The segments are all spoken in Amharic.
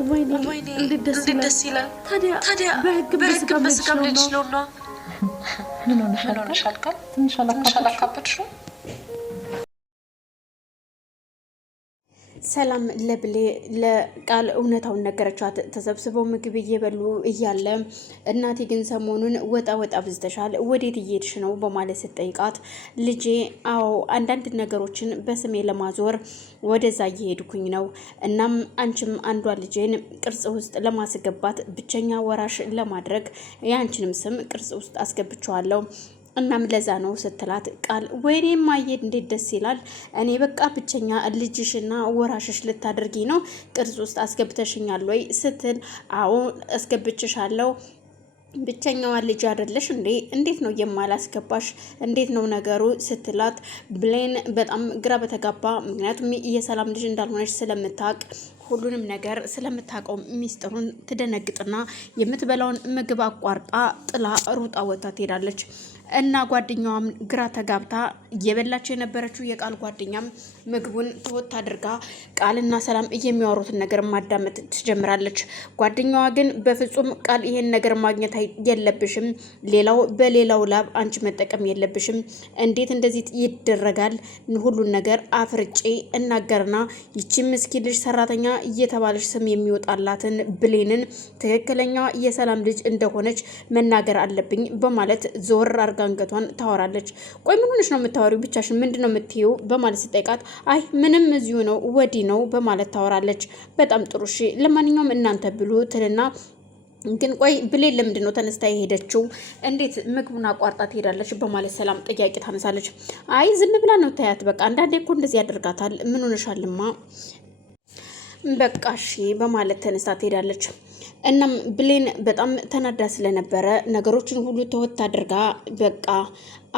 ወይኔ እንዴት ደስ ይላል። ታዲያ በህግ በስጋም ልጅ ነውና ምን ሆነሻል? ትንሽ አላካበድሽው? ሰላም ለብሌ ለቃል እውነታውን ነገረቻት። ተሰብስበው ምግብ እየበሉ እያለ እናቴ ግን ሰሞኑን ወጣ ብዝተሻል፣ ወዴት እየሄድሽ ነው በማለት ስትጠይቃት ልጄ አዎ አንዳንድ ነገሮችን በስሜ ለማዞር ወደዛ እየሄድኩኝ ነው። እናም አንቺም አንዷ ልጄን ቅርጽ ውስጥ ለማስገባት ብቸኛ ወራሽ ለማድረግ የአንቺንም ስም ቅርጽ ውስጥ አስገብቸዋለሁ እናም ለዛ ነው ስትላት ቃል ወይኔ ማየት እንዴት ደስ ይላል። እኔ በቃ ብቸኛ ልጅሽና ወራሽሽ ልታደርጊ ነው ቅርጽ ውስጥ አስገብተሽኛል ወይ ስትል አዎ አስገብችሻለሁ ብቸኛዋ ልጅ አይደለሽ እንዴ? እንዴት ነው የማላስገባሽ? እንዴት ነው ነገሩ ስትላት ብሌን በጣም ግራ በተጋባ ምክንያቱም የሰላም ልጅ እንዳልሆነች ስለምታውቅ ሁሉንም ነገር ስለምታውቀው ሚስጥሩን ትደነግጥና የምትበላውን ምግብ አቋርጣ ጥላ ሩጣ ወጥታ ትሄዳለች። እና ጓደኛዋም ግራ ተጋብታ እየበላቸው የነበረችው የቃል ጓደኛም ምግቡን ተወት አድርጋ ቃልና ሰላም የሚያወሩትን ነገር ማዳመጥ ትጀምራለች። ጓደኛዋ ግን በፍጹም ቃል ይሄን ነገር ማግኘት የለብሽም፣ ሌላው በሌላው ላብ አንቺ መጠቀም የለብሽም፣ እንዴት እንደዚህ ይደረጋል? ሁሉን ነገር አፍርጬ እናገርና ይቺ ምስኪን ልጅ ሰራተኛ እየተባለች ስም የሚወጣላትን ብሌንን ትክክለኛ የሰላም ልጅ እንደሆነች መናገር አለብኝ በማለት ዞር አርጋ አንገቷን ታወራለች። ቆይ ምን ሆነሽ ነው የምታወሪው? ብቻሽን ምንድነው የምትይው? በማለት ሲጠይቃት አይ ምንም እዚሁ ነው ወዲህ ነው በማለት ታወራለች። በጣም ጥሩ እሺ ለማንኛውም እናንተ ብሉ ትልና ግን ቆይ ብሌን ለምንድን ነው ተነስታ የሄደችው? እንዴት ምግቡን አቋርጣ ትሄዳለች? በማለት ሰላም ጥያቄ ታነሳለች። አይ ዝም ብላ ነው ታያት፣ በቃ አንዳንዴ እኮ እንደዚህ ያደርጋታል። ምን ሆነሻልማ? በቃ እሺ በማለት ተነስታ ትሄዳለች። እናም ብሌን በጣም ተናዳ ስለነበረ ነገሮችን ሁሉ ተወት አድርጋ በቃ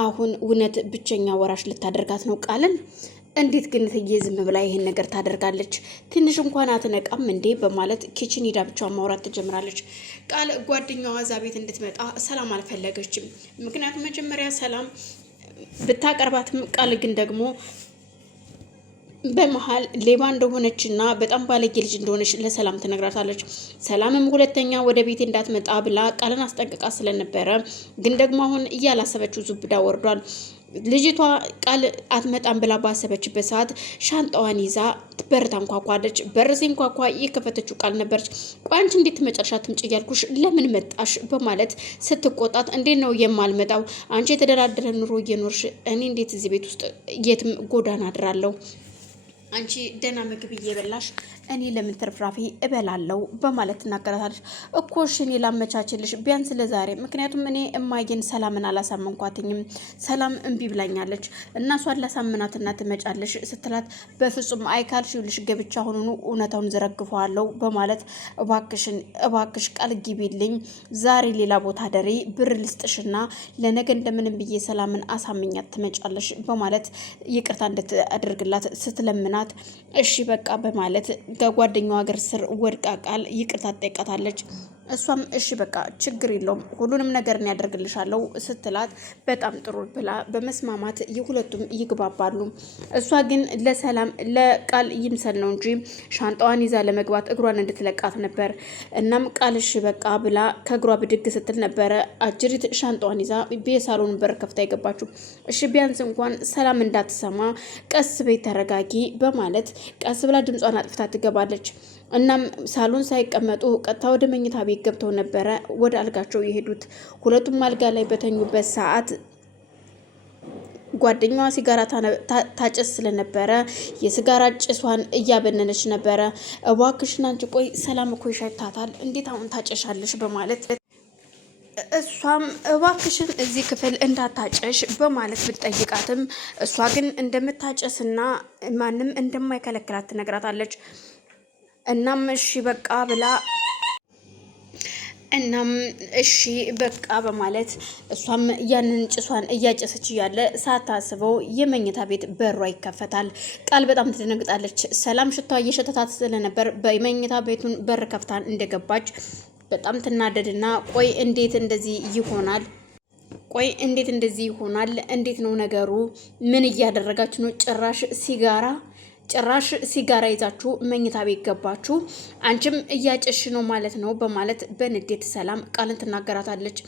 አሁን እውነት ብቸኛ ወራሽ ልታደርጋት ነው ቃልን። እንዴት ግን ትዬ ዝም ብላ ይሄን ነገር ታደርጋለች? ትንሽ እንኳን አትነቃም እንዴ? በማለት ኪችን ሄዳ ብቻዋን ማውራት ትጀምራለች። ቃል ጓደኛዋ እዛ ቤት እንድትመጣ ሰላም አልፈለገችም። ምክንያቱም መጀመሪያ ሰላም ብታቀርባትም ቃል ግን ደግሞ በመሃል ሌባ እንደሆነችና በጣም ባለጌ ልጅ እንደሆነች ለሰላም ትነግራታለች። ሰላምም ሁለተኛ ወደ ቤት እንዳትመጣ ብላ ቃልን አስጠንቅቃ ስለነበረ ግን ደግሞ አሁን እያላሰበችው ዙብዳ ወርዷል። ልጅቷ ቃል አትመጣም ብላ ባሰበችበት ሰዓት ሻንጣዋን ይዛ በር ታንኳኳለች። በር ሲንኳኳ የከፈተችው ቃል ነበረች። ቆይ አንቺ እንዴት መጨረሻ ትምጭ እያልኩሽ ለምን መጣሽ? በማለት ስትቆጣት እንዴት ነው የማልመጣው? አንቺ የተደላደለ ኑሮ እየኖርሽ እኔ እንዴት እዚህ ቤት ውስጥ የትም ጎዳና አድራለሁ? አንቺ ደህና ምግብ እየበላሽ እኔ ለምን ትርፍራፊ እበላለሁ? በማለት ትናገራታለች። እኮ እሺ እኔ ላመቻችልሽ ቢያንስ ለዛሬ፣ ምክንያቱም እኔ እማዬን ሰላምን አላሳመንኳትኝም፣ ሰላም እምቢ ብላኛለች እና እሷን ላሳምናትና ትመጫለሽ ስትላት በፍጹም አይካልሽ ይልሽ ገብቻ ሆኖ እውነታውን ዘረግፈዋለሁ በማለት እባክሽ ቃል ግቢልኝ፣ ዛሬ ሌላ ቦታ ደሬ ብር ልስጥሽና ለነገ እንደምንም ብዬ ሰላምን አሳምኛት ትመጫለሽ በማለት ይቅርታ እንድታደርግላት ስትለምናት እሺ በቃ በማለት ከጓደኛዋ እግር ስር ወድቃ ቃል ይቅርታ ትጠይቃታለች። እሷም እሺ በቃ ችግር የለውም ሁሉንም ነገር ያደርግልሻለሁ ስትላት በጣም ጥሩ ብላ በመስማማት የሁለቱም ይግባባሉ። እሷ ግን ለሰላም ለቃል ይምሰል ነው እንጂ ሻንጣዋን ይዛ ለመግባት እግሯን እንድትለቃት ነበር። እናም ቃል እሺ በቃ ብላ ከእግሯ ብድግ ስትል ነበረ አጅሪት ሻንጣዋን ይዛ የሳሎን በር ከፍታ የገባችው። እሺ ቢያንስ እንኳን ሰላም እንዳትሰማ ቀስ በይ ተረጋጊ በማለት ቀስ ብላ ድምጿን አጥፍታ ትገባለች። እናም ሳሎን ሳይቀመጡ ቀጥታ ወደ መኝታ ቤት ገብተው ነበረ ወደ አልጋቸው የሄዱት። ሁለቱም አልጋ ላይ በተኙበት ሰዓት ጓደኛዋ ሲጋራ ታጨስ ስለነበረ የሲጋራ ጭሷን እያበነነች ነበረ። እባክሽን አንቺ ቆይ ሰላም እኮ ይሸታታል እንዴት አሁን ታጨሻለሽ? በማለት እሷም እባክሽን እዚህ ክፍል እንዳታጨሽ በማለት ብትጠይቃትም እሷ ግን እንደምታጨስና ማንም እንደማይከለክላት ትነግራታለች። እናም እሺ በቃ ብላ በማለት እሷም ያንን ጭሷን እያጨሰች እያለ ሳታስበው የመኝታ ቤት በሯ ይከፈታል። ቃል በጣም ትደነግጣለች። ሰላም ሽታዋ እየሸተታት ስለነበር በመኝታ ቤቱን በር ከፍታን እንደገባች በጣም ትናደድና ቆይ እንዴት እንደዚህ ይሆናል? እንዴት ነው ነገሩ? ምን እያደረጋችሁ ነው? ጭራሽ ሲጋራ ጭራሽ ሲጋራ ይዛችሁ መኝታ ቤት ገባችሁ፣ አንቺም እያጨሽ ነው ማለት ነው በማለት በንዴት ሰላም ቃልን ትናገራታለች።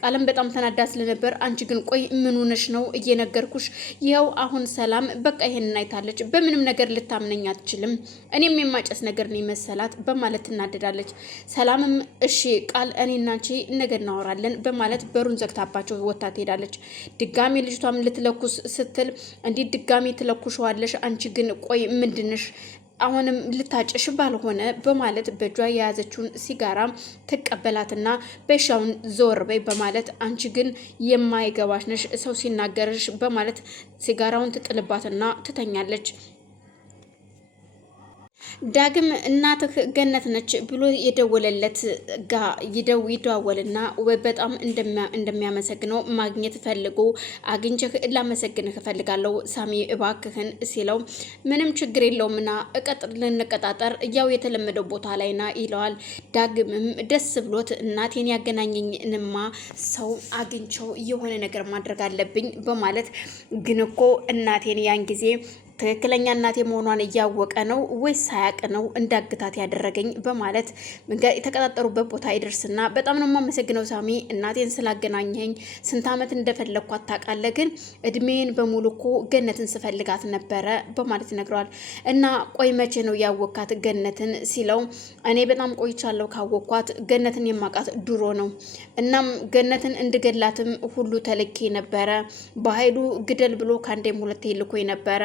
ቃልን በጣም ተናዳ ስለነበር አንቺ ግን ቆይ ምን ሆነሽ ነው እየነገርኩሽ ይኸው አሁን ሰላም በቃ ይሄንን አይታለች፣ በምንም ነገር ልታምነኝ አትችልም፣ እኔም የማጨስ ነገር ነው መሰላት በማለት ትናደዳለች። ሰላምም እሺ ቃል እኔና አንቺ ነገ እናወራለን በማለት በሩን ዘግታባቸው ወጥታ ትሄዳለች። ድጋሚ ልጅቷም ልትለኩስ ስትል እንዴት ድጋሚ ትለኩሽዋለሽ አንቺ ግን ቆይ ምንድንሽ አሁንም ልታጨሽ ባልሆነ በማለት በእጇ የያዘችውን ሲጋራ ተቀበላትና በሻውን ዞር በይ በማለት አንቺ ግን የማይገባሽ ነሽ ሰው ሲናገርሽ በማለት ሲጋራውን ትጥልባትና ትተኛለች። ዳግም እናትህ ገነት ነች ብሎ የደወለለት ጋ ይደዋወልና በጣም እንደሚያመሰግነው ማግኘት ፈልጎ አግኝቼህ ላመሰግንህ እፈልጋለሁ ሳሚ እባክህን ሲለው ምንም ችግር የለውምና ልንቀጣጠር ያው የተለመደው ቦታ ላይና ይለዋል። ዳግምም ደስ ብሎት እናቴን ያገናኘኝንማ ሰው አግኝቸው የሆነ ነገር ማድረግ አለብኝ በማለት ግን እኮ እናቴን ያን ጊዜ ትክክለኛ እናቴ መሆኗን እያወቀ ነው ወይስ ሳያቅ ነው እንዳግታት ያደረገኝ በማለት የተቀጣጠሩበት ቦታ ይደርስና በጣም ነው የማመሰግነው ሳሚ እናቴን ስላገናኘኝ ስንት ዓመት እንደፈለግኳት ታውቃለህ፣ ግን እድሜን በሙሉ እኮ ገነትን ስፈልጋት ነበረ በማለት ይነግረዋል። እና ቆይ መቼ ነው ያወካት ገነትን ሲለው እኔ በጣም ቆይቻለሁ ካወኳት፣ ገነትን የማውቃት ድሮ ነው። እናም ገነትን እንድገላትም ሁሉ ተልኬ ነበረ፣ በኃይሉ ግደል ብሎ ከአንዴም ሁለቴ ልኮኝ ነበረ፣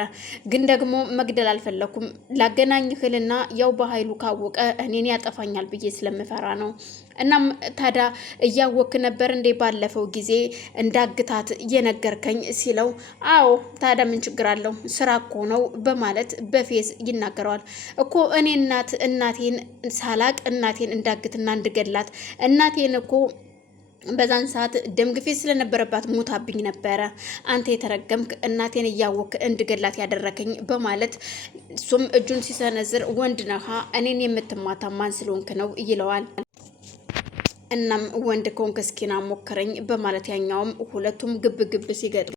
ግን ደግሞ መግደል አልፈለኩም ላገናኝህልና ያው በኃይሉ ካወቀ እኔን ያጠፋኛል ብዬ ስለምፈራ ነው። እናም ታዲያ እያወክ ነበር እንዴ ባለፈው ጊዜ እንዳግታት የነገርከኝ ሲለው አዎ ታዲያ ምን ችግር አለው ስራ እኮ ነው በማለት በፌዝ ይናገረዋል። እኮ እኔ እናቴን ሳላቅ እናቴን እንዳግትና እንድገላት እናቴን እኮ በዛን ሰዓት ደም ግፊት ስለነበረባት ሞታብኝ ነበረ፣ አንተ የተረገምክ እናቴን እያወክ እንድገላት ያደረከኝ በማለት እሱም እጁን ሲሰነዝር ወንድ ነሃ እኔን የምትማታ ማን ስለሆንክ ነው ይለዋል። እናም ወንድ ከሆንክ እስኪና ሞክረኝ በማለት ያኛውም ሁለቱም ግብ ግብ ሲገጥሙ